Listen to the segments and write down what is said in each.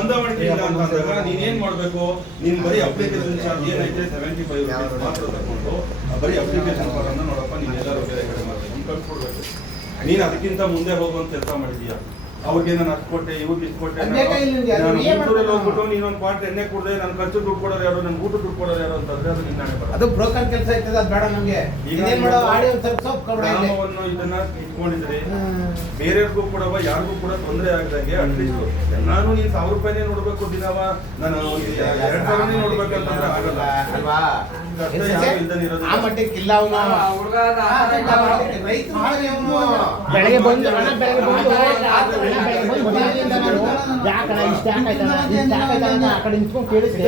ಹೊಂದಾವಣಿಕೆ ಇಲ್ಲ ಅಂತಂದಾಗ ನೀನೇನ್ ಮಾಡ್ಬೇಕು, ನೀನ್ ಬರೀ ಅಪ್ಲಿಕೇಶನ್ ಚಾರ್ಜ್ ಏನೈತೆ 75 ರೂಪೀಸ್ ಮಾತ್ರ ತಗೊಂಡು ಬರೀ ಅಪ್ಲಿಕೇಶನ್ ಫಾರನ್ನ ನೋಡಪ್ಪ ನೀನ್ ಎಲ್ಲರೂ ಬೇರೆ ಕಡೆ ಮಾಡ್ಬೇಕು ಕಳ್ಸ್ಕೊಡ್ಬೇಕು. ನೀನ್ ಅದಕ್ಕಿಂತ ಮುಂದೆ ಹೋಗುವಂತ ಕೆಲಸ ಮಾಡಿದೀಯಾ. ಅವ್ರಿಗೆ ನಾನು ಅಷ್ಟು ಕೊಟ್ಟೆ, ಇವ್ರಿಗೆ ಇಷ್ಟು ಕೊಟ್ಟೆ, ನಾನು ಹೋಗ್ಬಿಟ್ಟು ನೀನೊಂದು ಕ್ವಾರ್ಟರ್ ಎಣ್ಣೆ ಕೊಡದೆ ನನ್ನ ಖರ್ಚು ದುಡ್ಡು ಕೊಡೋರು ಯಾರು, ನನ್ನ ಊಟ ದುಡ್ಡು ಕೊಡೋರು ಯಾರು ಅಂತಂದ್ರೆ ಅದು ನಿನ್ನಾನೆ ಬರೋದು. ಅದು ಬ್ರೋಕರ್ ಕೆಲಸ ಇರ್ತದೆ, ಅದು ಬೇಡ ನಮ್ಗೆ. ಗ್ರಾಮವನ್ನು ಇದನ್ನ ಇಟ್ಕೊಂಡಿದ್ರೆ ಬೇರೆಯವ್ರಿಗೂ ಕೂಡ ಯಾರಿಗೂ ಕೂಡ ತೊಂದರೆ ಆಗದಂಗೆ ಅಟ್ಲೀಸ್ಟ್ ನಾನು ನೀನ್ 1000 ರೂಪಾಯಿನೇ ನೋಡ್ಬೇಕು ದಿನವ, ನಾನು 2000 ನೋಡ್ಬೇಕಂತಂದ್ರೆ ಆಗಲ್ಲ ಅಲ್ವಾ? ಆ ಮಟ್ಟಕ್ಕೆ ಇಲ್ಲ ಅವನು. ಬೆಳಗ್ಗೆ ಬಂದು ಆ ಕಡೆ ನಿಂತ್ಕೊಂಡು ಕೇಳಿಸ್ದೆ.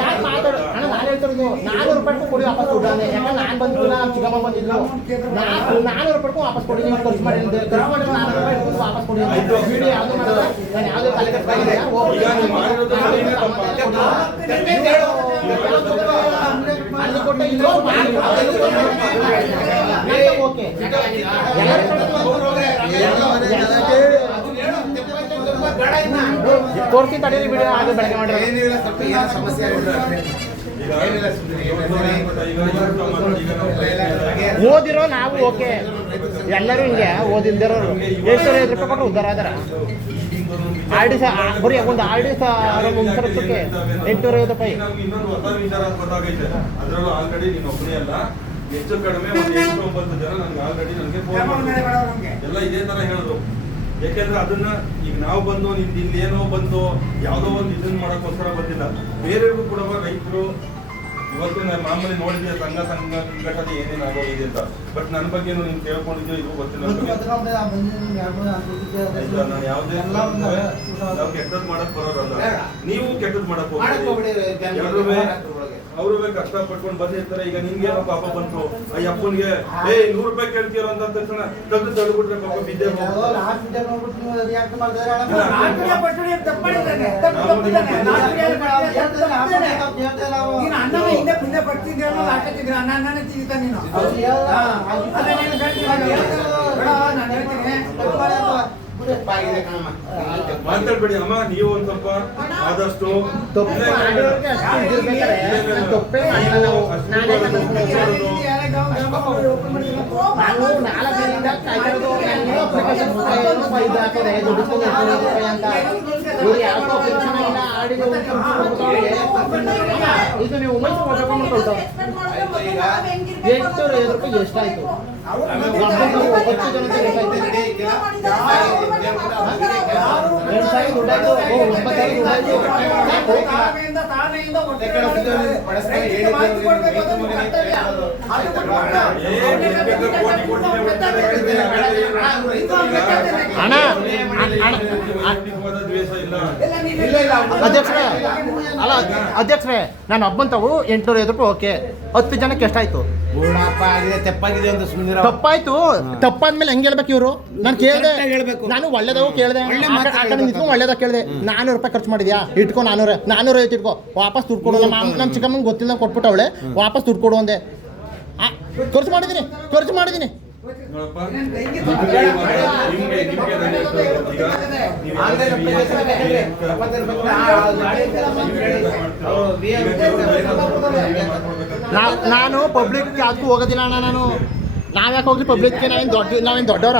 ಯಾಕೆ ಮಾತಾಡೋ ಅಣ್ಣ, ನಾನು ಹೇಳ್ತಿರೋದು 400 ರೂಪಾಯಿ ಕೊಡಿ ವಾಪಸ್ ಕೊಡ್ತಾನೆ. ಯಾಕಂದ್ರೆ ನಾನು ಬಂದ್ರು, ನಮ್ಮ ಚಿಕ್ಕಮ್ಮ ಬಂದಿದ್ರು, 400 ರೂಪಾಯಿ ವಾಪಸ್ ಕೊಡಿ. ನೀವು ಖರ್ಚು ಮಾಡಿ 400 ರೂಪಾಯಿ ವಾಪಸ್ ಕೊಡಿ. ವಿಡಿಯೋ ಯಾವ್ದು ಮಾಡಿದ್ರೆ ನಾನು ಯಾವುದೇ ತಲೆ ಕೆಡಿಸ್ಕೊಂಡಿಲ್ಲ. ಅಲ್ಲಿ ಕೊಟ್ಟ ಓಕೆ ತೋರಿಸಿ ತಡೀರಿ ಬಿಡಿ. ಅದು ಬೆಳಗ್ಗೆ ಮಾಡಿದ್ರೆ ಓದಿರೋ ನಾವು ಓಕೆ, ಎಲ್ಲರೂ ಹಿಂಗೆ ಓದಿಲ್ದಿರೋರು 850 ರೂಪಾಯಿ ಕೊಟ್ಟರು ಉದ್ದಾರ ಆದ್ರ. RD ಬರೀ ಒಂದು RD ಮುಗಿಸೋದಕ್ಕೆ 850 ರೂಪಾಯಿ. ಅದರಲ್ಲೂ ಆಲ್ರೆಡಿ ನೀನು ಒಬ್ಬನೇ ಅಲ್ಲ, ಹೆಚ್ಚು ಕಡಿಮೆ 8-9 ಜನ ನನಗೆ ಆಲ್ರೆಡಿ ನನಗೆ ಎಲ್ಲ ಇದೇ ತರ ಹೇಳಿದ್ರು. ಯಾಕೆಂದ್ರೆ ಅದನ್ನ ಈಗ ನಾವು ಬಂದು ನಿಮ್ದು ಇಲ್ಲೇನೋ ಬಂದು ಯಾವುದೋ ಒಂದು ಇದನ್ನ ಮಾಡೋಕ್ಕೋಸ್ಕರ ಬಂದಿಲ್ಲ. ಬೇರೆಯವ್ರಿಗೂ ಕೂಡ ರೈತರು ಇವತ್ತು ನಾನು ಮಾಮೂಲಿ ನೋಡಿದ್ಯಾ ಸಂಘಟನೆ ಏನೇನು ಆಗೋಗಿದೆ ಅಂತ. ಬಟ್ ನನ್ನ ಬಗ್ಗೆನೂ ನೀನು ಕೇಳ್ಕೊಂಡಿದ್ಯೋ ಇದು ಗೊತ್ತಿಲ್ಲ. ನಾನು ಯಾವುದೇ ನಾವು ಕೆಟ್ಟದ್ ಮಾಡಕ್ ಬರೋರಲ್ಲ, ನೀವು ಕೆಟ್ಟದ್ ಮಾಡಕ್ ಹೋಗ್ತೀವಿ. ಅವರು ಕಷ್ಟ ಪಟ್ಕೊಂಡು ಬಂದಿರ್ತಾರೆ. ಈಗ ನಿಮ್ಗೇನೋ ಪಾಪ ಬಂತು, ಆ ಅಪ್ಪನ್ಗೆ 100 ರೂಪಾಯಿ ಕೇಳ್ತೀರೋ ಅಂತ ತಕ್ಷಣ ಕದ್ದು ತಳ್ಳಿಬಿಟ್ರೆ ಪಾಪ ಬಿದ್ದೆ ಮಾತಾಡ್ಬೇಡಿ ಅಮ್ಮ. ನೀವು ಒಂದ್ ಸ್ವಲ್ಪ ಆದಷ್ಟು ಇದು ನೀವು 850 ರೂಪಾಯಿ ಎಷ್ಟಾಯ್ತು? 900 ಅಧ್ಯಕ್ಷರೇ ನಾನು ಒಬ್ಬಂತವು 850 ರೂಪಾಯಿ ಓಕೆ. 10 ಜನಕ್ಕೆ ಎಷ್ಟಾಯ್ತು? ತಪ್ಪಾಗಿದೆ ಅಂತ ಸುಮ್ಮನೆ ತಪ್ಪಾಯ್ತು. ತಪ್ಪಾದ್ಮೇಲೆ ಹೆಂಗ್ ಹೇಳ್ಬೇಕು ಇವರು? ನಾನು ಕೇಳಿದೆ, ನಾನು ಒಳ್ಳೇದವು ಕೇಳಿದೆ, ನಿಂತ್ಕೊಂಡು ಒಳ್ಳೇದಾಗ ಕೇಳಿದೆ. 400 ರೂಪಾಯಿ ಖರ್ಚು ಮಾಡಿದ್ಯಾ? ಇಟ್ಕೊ 450 ಇಟ್ಕೊ, ವಾಪಸ್ ದುಡ್ಡು ಕೊಡೋಲ್ಲ. ನಮ್ಮ ಚಿಕ್ಕಮ್ಮಂಗೆ ಗೊತ್ತಿಲ್ಲ ಕೊಟ್ಬಿಟ್ಟವಳೆ, ವಾಪಸ್ ದುಡ್ಡು ಕೊಡು ಅಂದೆ. ಖರ್ಚು ಮಾಡಿದ್ದೀನಿ. ನಾನು ಪಬ್ಲಿಕ್ ಯಾವ್ದಕ್ಕೂ ಹೋಗೋದಿಲ್ಲ ಅಣ್ಣ. ನಾವ್ಯಾಕೆ ಹೋಗ್ಲಿ ಪಬ್ಲಿಕ್ಗೆ? ನಾವೇನು ದೊಡ್ಡವರ?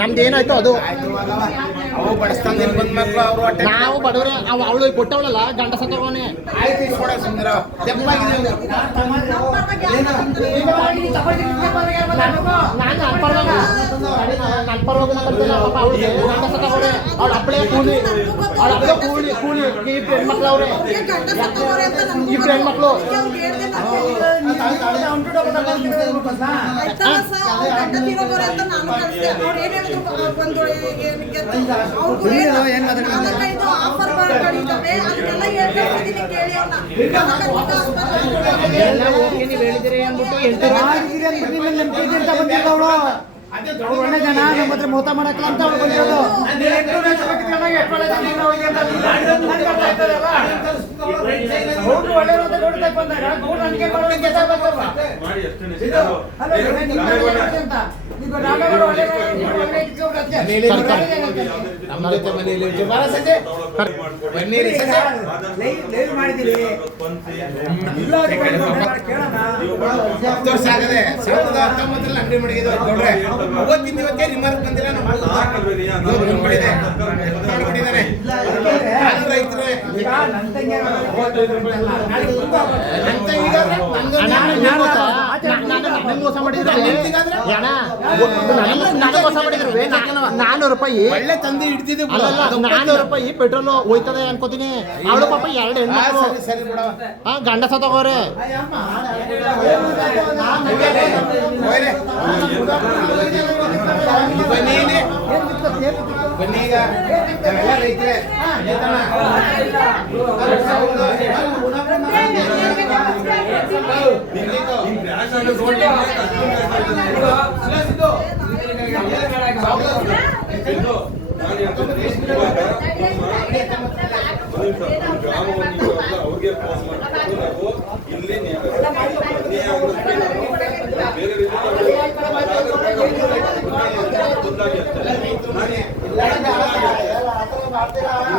ನಮ್ದು ಏನಾಯ್ತು ಅದು ನಾವು ಬಡವ್ರೆ. ಅವಳು ಕೊಟ್ಟವಳಲ್ಲ ಗಂಡ ಸತ್ತವನೇ. ನನ್ನ ಪರವಾಗಿ ಮಾತಾಡ್ತಿಲ್ಲ. ಪಾಪ ಅವಳಿಗೆ ಗಂಡ ಸತ್ತವಳೆ, ಅವಳ ಹಬ್ಬಳೆ ಕೂಲಿ ಇಬ್ರು ಹೆಣ್ಮಕ್ಳು ಅವ್ರೆ. ಇಬ್ರು ಹೆಣ್ಮಕ್ಳು ಅದೇ ಅವ್ರು ಒಳ್ಳೆ ಜನ ನಮ್ಮ ಹತ್ರ ಮೋಸ ಮಾಡಕ್ಕಲ್ಲ ಅಂತ ಅವ್ರು ಬಂದಿರೋದು. ನೀನು 800 ಹಾಕ್ಬೇಕಿದ್ರೆ ಎಷ್ಟು ಒಳ್ಳೆ ಜನ ನೀನು ಅವ್ರಿಗೆ ಅಂತ ನನಗೆ ಅರ್ಥ ಆಯ್ತದಲ್ಲ? ಅವ್ರು ಒಳ್ಳೆಯವರು ಅಂತ ನೋಡ್ತಾ ಬಂದಾಗ ಅವ್ರು ನನಗೆ ಮಾಡೋದು ಕೆಲಸ ಬೇಕಲ್ವಾ? ಮಾಡಿ ಅಷ್ಟೇ ಅಲ್ಲ, ನಿಮ್ಮ ಒಳ್ಳೆಯವರು ಅಂತ. ಈಗ ರಾಮೇಗೌಡ ಒಳ್ಳೆಯವರು, ನೀವು ಒಳ್ಳೆ ಇಟ್ಕೊಂಡು ಅಷ್ಟೇ. ನಮ್ಮ ಜೊತೆ ಮನೆಯಲ್ಲಿ ಇರ್ತೀವಿ. ಬಾರ ಸಂಜೆ ಬನ್ನಿರಿ ಸಂಜೆ. ಲೈವ್ ಮಾಡಿದ್ದೀವಿ. ಇಲ್ಲ ಅದು ಕೇಳೋಣ. 10 ವರ್ಷ ಆಗದೆ 1919 ಅಂಗಡಿ ಮಾಡಿದ್ದು ನೋಡ್ರೆ ಅವತ್ತಿಂದ ಇವತ್ತೇ ರಿಮಾರ್ಕ್ ಬಂದಿಲ್ಲ. ನಮ್ಮ ಮಾಡಿದ್ದಾರೆ ರೈತರು ಈಗ ನನ್ನ ತಂಗಿ ಅಣ್ಣ, ನಿಂಗೆ ಗೊತ್ತಾ? ನನಗೆ ಮೋಸ ಮಾಡಿದ್ರು ಅಣ್ಣ, ನನಗೆ ಮೋಸ ಮಾಡಿದ್ರು 400 ರೂಪಾಯಿ. ಒಳ್ಳೆ ತಂದೆ ಹಿಡ್ತಿದ್ದು ಅಲ್ಲಲ್ಲ, 400 ರೂಪಾಯಿ ಪೆಟ್ರೋಲ್ ಹೋಯ್ತದೆ ಅನ್ಕೋತೀನಿ. ಅವಳು ಪಾಪ 2 ಹೆಣ್ಮಕ್ಳು. ಸರಿ ಸರಿ ಬಿಡವ. ಗಂಡ ಸತ್ತೋಗವ್ರೆ. ಬನ್ನಿ ಬನ್ನಿ ಈಗ ನಾವೆಲ್ಲ ರೈತರೇ. ಅವ್ರಿಗೆ ಫೋನ್ ಮಾಡ್ಕೊಂಡು ನಾವು ಇಲ್ಲಿ ಬೇರೆ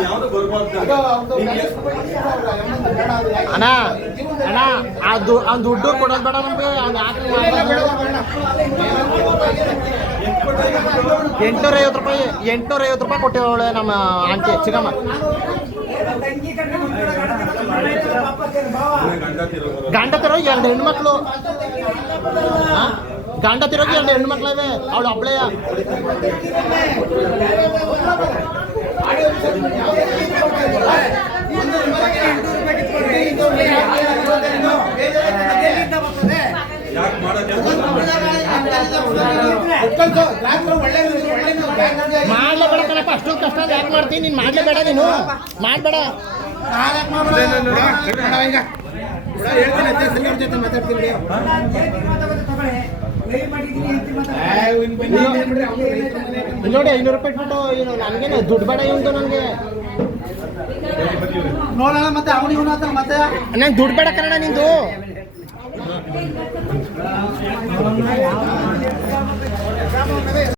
ಯಾವ್ದು ಬರ್ಬಾರ್ದು. ಅಣ್ಣ ಅಣ್ಣ, ಅದು ಅವ್ನ ದುಡ್ಡು ಕೊಡೋದು ಬೇಡ ನಮ್ಗೆ. ಅವ್ನು ಯಾಕೆ 850 ರೂಪಾಯಿ 850 ರೂಪಾಯಿ ಕೊಟ್ಟಿವಳೆ ನಮ್ಮ ಆಂಟಿ ಚಿಕ್ಕಮ್ಮ. ಗಂಡ ತಿರೋ 2 ಹೆಣ್ಮಕ್ಳು. ಗಂಡ ತಿರೋಗಿ 2 ಹೆಣ್ಮಕ್ಳು ಇವೆ. ಅವಳು ಒಬ್ಳೆಯ. ಯಾಕೆ ಮಾಡೋಕೆ ಮಾಡ್ಲೇಬೇಡ ಕಣಪ್ಪ, ಅಷ್ಟೊಂದು ಕಷ್ಟ ಯಾಕೆ ಮಾಡ್ತೀನಿ? ನೀನು ಮಾಡ್ಲೇಬೇಡ, ನೀನು ಮಾಡಬೇಡ. ನೋಡಿ 500 ರೂಪಾಯಿ ಇಟ್ಬಿಟ್ಟು ನನಗೇನು ದುಡ್ಡು ಬೇಡ ಇವಂದು. ನನಗೆ ನೋಡೋಣ ಮತ್ತೆ ಅವನಿಗೆ ಮತ್ತೆ ನಂಗೆ ದುಡ್ಡು ಬೇಡ ಕನ್ನಡ ನಿಂದು.